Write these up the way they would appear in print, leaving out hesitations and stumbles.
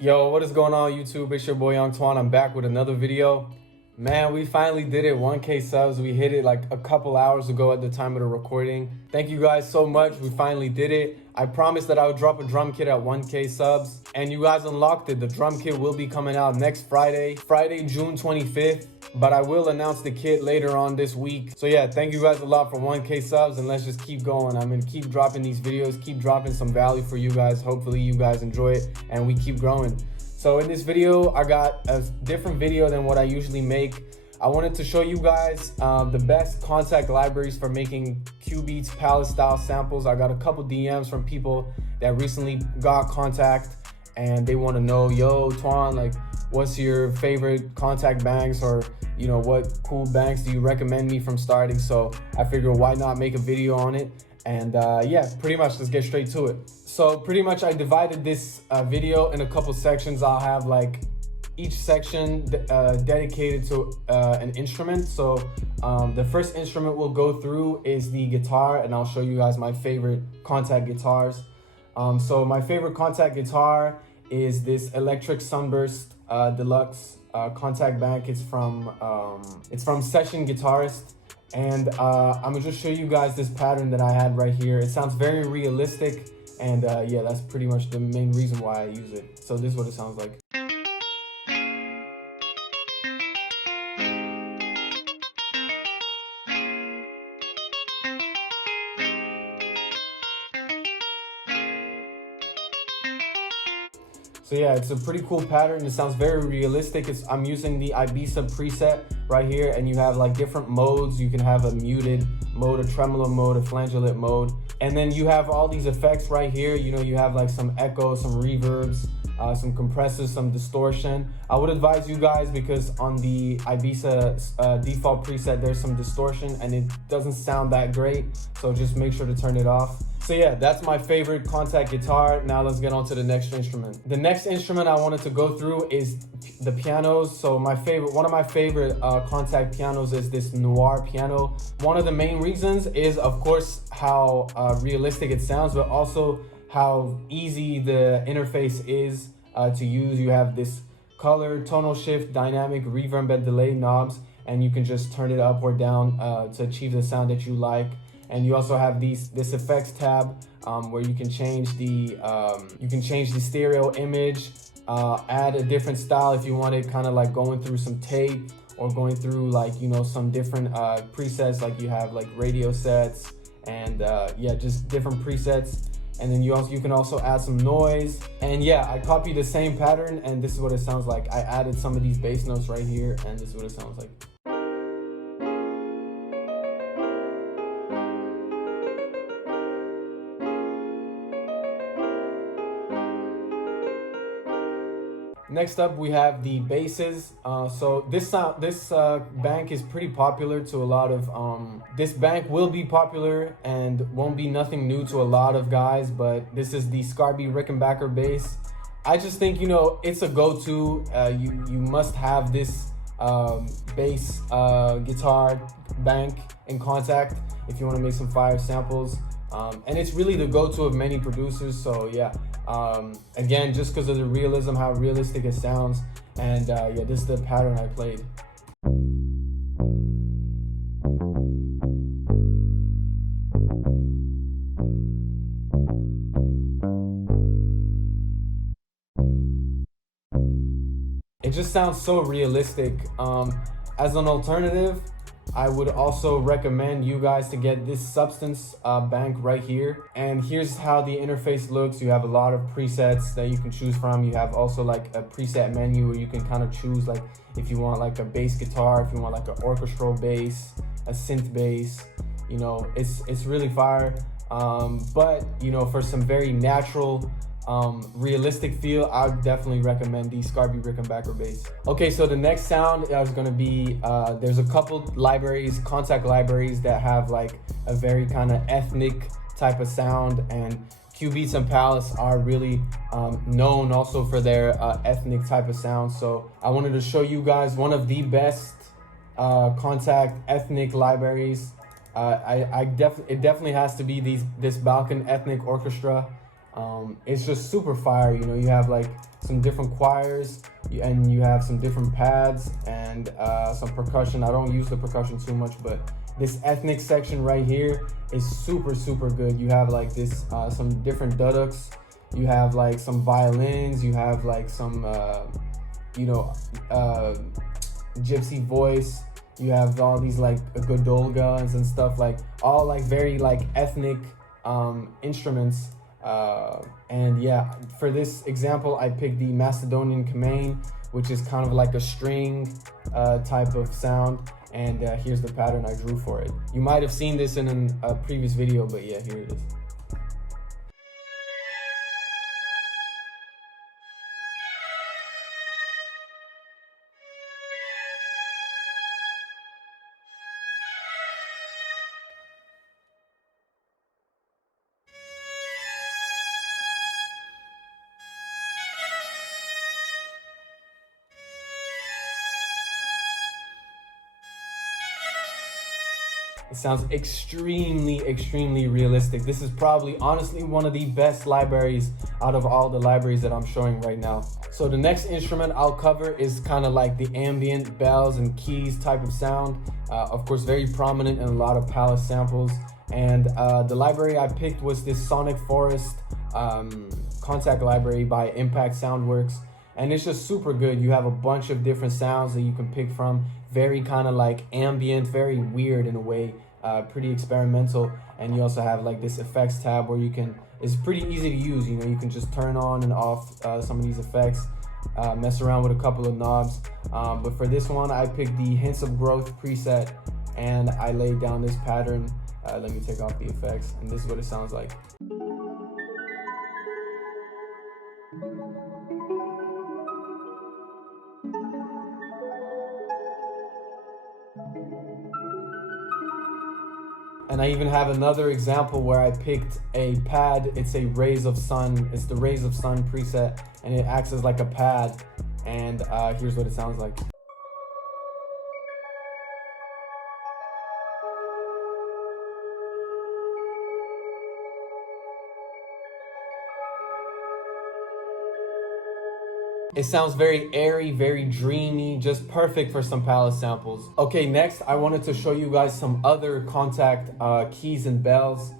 Yo, what is going on YouTube? It's your boy Twan. I'm back with another video. Man, we finally did it. 1K subs. We hit it like a couple hours ago at the time of the recording. Thank you guys so much. We finally did it. I promised that I would drop a drum kit at 1K subs, and you guys unlocked it. The drum kit will be coming out next Friday, June 25th. But I will announce the kit later on this week. So yeah, thank you guys a lot for 1K subs, and let's just keep going. I'm gonna keep dropping these videos, keep dropping some value for you guys. Hopefully you guys enjoy it and we keep growing. So in this video, I got a different video than what I usually make. I wanted to show you guys the best Kontakt libraries for making Cubeatz Pvlace style samples. I got a couple DMs from people that recently got Kontakt and they want to know, yo, Twan, like, what's your favorite Kontakt banks, or you know, what cool banks do you recommend me from starting? So I figured, why not make a video on it? And yeah, pretty much let's get straight to it. So pretty much I divided this video in a couple sections. I'll have like each section dedicated to an instrument. So the first instrument we'll go through is the guitar, and I'll show you guys my favorite Kontakt guitars. So my favorite Kontakt guitar is this Electric Sunburst Deluxe Kontakt bank. It's from Session Guitarist, and I'm gonna just show you guys this pattern that I had right here. It sounds very realistic, and yeah, that's pretty much the main reason why I use it. So this is what it sounds like. So yeah, it's a pretty cool pattern. It sounds very realistic. I'm using the Ibiza preset right here, and you have like different modes. You can have a muted mode, a tremolo mode, a flageolet mode, and then you have all these effects right here. You know, you have like some echo, some reverbs, some compressors, some distortion. I would advise you guys, because on the Ibiza default preset, there's some distortion and it doesn't sound that great. So just make sure to turn it off. So yeah, that's my favorite Kontakt guitar. Now let's get on to the next instrument. The next instrument I wanted to go through is the pianos. So one of my favorite Kontakt pianos is this Noir piano. One of the main reasons is, of course, how realistic it sounds, but also how easy the interface is to use. You have this color, tonal shift, dynamic, reverb, and delay knobs, and you can just turn it up or down to achieve the sound that you like. And you also have this effects tab where you can change the stereo image, add a different style if you want it, kind of like going through some tape, or going through like, you know, some different presets, like you have like radio sets, and yeah, just different presets. And then you can also add some noise. And yeah, I copied the same pattern, and this is what it sounds like. I added some of these bass notes right here, and this is what it sounds like. Next up, we have the basses. So this bank is pretty popular to a lot of, this bank will be popular and won't be nothing new to a lot of guys, but this is the Scarby Rickenbacker bass. I just think, you know, it's a go-to. You must have this bass guitar bank in Kontakt if you want to make some fire samples. And it's really the go-to of many producers. So yeah, again, just because of the realism, how realistic it sounds, and yeah, this is the pattern I played. It just sounds so realistic. As an alternative, I would also recommend you guys to get this Substance bank right here. And here's how the interface looks. You have a lot of presets that you can choose from. You have also like a preset menu where you can kind of choose, like, if you want like a bass guitar, if you want like an orchestral bass, a synth bass. You know, it's really fire. But you know, for some very natural, realistic feel, I would definitely recommend the Scarby Rickenbacker bass. Okay, so the next sound is going to be, there's a couple libraries, Kontakt libraries, that have like a very kind of ethnic type of sound, and Cubeatz and Pvlace are really known also for their ethnic type of sound. So I wanted to show you guys one of the best Kontakt ethnic libraries. It definitely has to be this Balkan Ethnic Orchestra. It's just super fire. You know, you have like some different choirs and you have some different pads and some percussion. I don't use the percussion too much, but this ethnic section right here is super good. You have like this some different duduks, you have like some violins, you have like some gypsy voice, you have all these like godolgas and stuff, like all like very like ethnic instruments. And yeah, for this example I picked the Macedonian Kamane, which is kind of like a string type of sound, and here's the pattern I drew for it. You might have seen this in a previous video, but yeah, here it is. It sounds extremely realistic. This is probably honestly one of the best libraries out of all the libraries that I'm showing right now. So the next instrument I'll cover is kind of like the ambient bells and keys type of sound. Of course, very prominent in a lot of Pvlace samples. And the library I picked was this Sonic Forest Kontakt library by Impact Soundworks. And it's just super good. You have a bunch of different sounds that you can pick from. Very kind of like ambient, very weird in a way, pretty experimental. And you also have like this effects tab where you can, it's pretty easy to use. You know, you can just turn on and off some of these effects, mess around with a couple of knobs. But for this one, I picked the Hints of Growth preset and I laid down this pattern. Let me take off the effects, and this is what it sounds like. And I even have another example where I picked a pad. It's a Rays of Sun. It's the Rays of Sun preset, and it acts as like a pad. And here's what it sounds like. It sounds very airy, very dreamy, just perfect for some Pvlace samples. Okay, next I wanted to show you guys some other Kontakt keys and bells.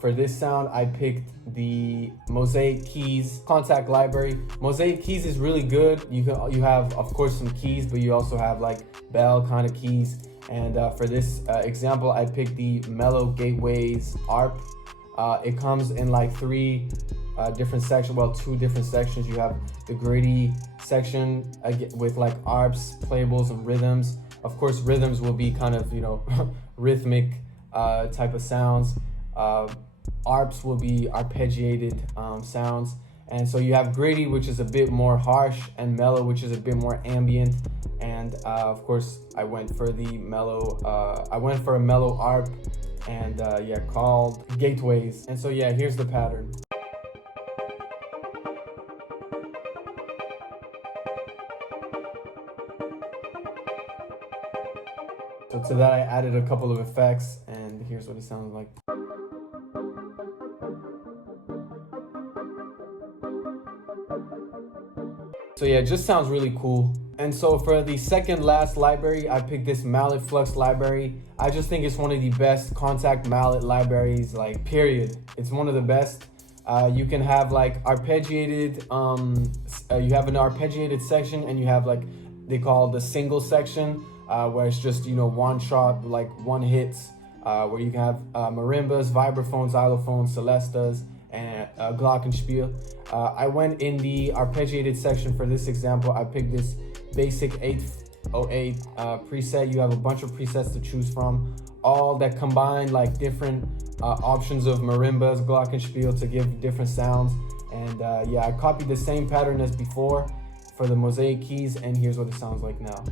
For this sound, I picked the Mosaic Keys Kontakt library. Mosaic Keys is really good. You have, of course, some keys, but you also have like bell kind of keys. And for this example, I picked the Mellow Gateways ARP. It comes in like three different sections, well, two different sections. You have the gritty section with like arps, playables, and rhythms. Of course, rhythms will be kind of, you know, rhythmic type of sounds. Arps will be arpeggiated sounds. And so you have gritty, which is a bit more harsh, and mellow, which is a bit more ambient. And of course, I went for the mellow, I went for a mellow arp, and yeah, called Gateways. And so yeah, here's the pattern. So to that I added a couple of effects, and here's what it sounds like. So yeah, it just sounds really cool. And so for the second last library, I picked this Mallet Flux library. I just think it's one of the best Kontakt mallet libraries, like period. It's one of the best. You can have like arpeggiated, you have an arpeggiated section, and you have like, they call the single section, where it's just, you know, one shot, like one hits, where you can have marimbas, vibraphones, xylophones, celestas, and glockenspiel. I went in the arpeggiated section for this example. I picked this basic 808 preset. You have a bunch of presets to choose from, all that combine like different options of marimbas, glockenspiel to give different sounds. And yeah, I copied the same pattern as before for the Mosaic Keys, and here's what it sounds like now.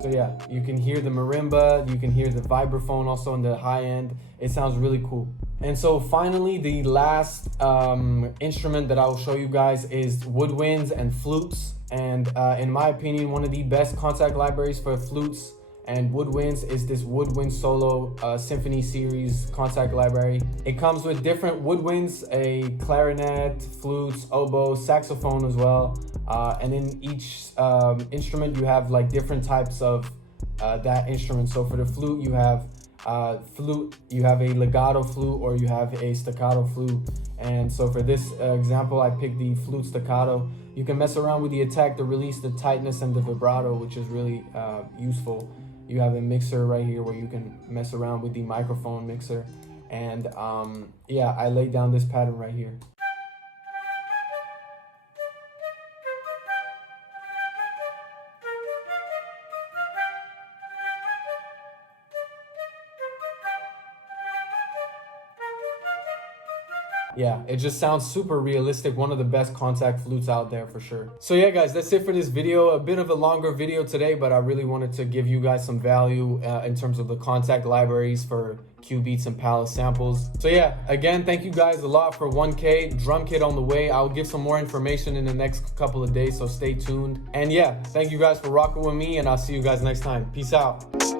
So yeah, you can hear the marimba, you can hear the vibraphone also in the high end. It sounds really cool. And so finally, the last instrument that I will show you guys is woodwinds and flutes. And in my opinion, one of the best Kontakt libraries for flutes and woodwinds is this Woodwind Solo Symphony Series Kontakt library. It comes with different woodwinds, a clarinet, flutes, oboe, saxophone as well. And in each instrument, you have like different types of that instrument. So for the flute, you have a legato flute or you have a staccato flute. And so for this example, I picked the flute staccato. You can mess around with the attack, the release, the tightness, and the vibrato, which is really useful. You have a mixer right here where you can mess around with the microphone mixer. And yeah, I laid down this pattern right here. Yeah, it just sounds super realistic. One of the best Kontakt flutes out there for sure. So yeah, guys, that's it for this video. A bit of a longer video today, but I really wanted to give you guys some value in terms of the Kontakt libraries for Cubeatz and Pvlace samples. So yeah, again, thank you guys a lot for 1K. Drum kit on the way. I'll give some more information in the next couple of days, so stay tuned. And yeah, thank you guys for rocking with me, and I'll see you guys next time. Peace out.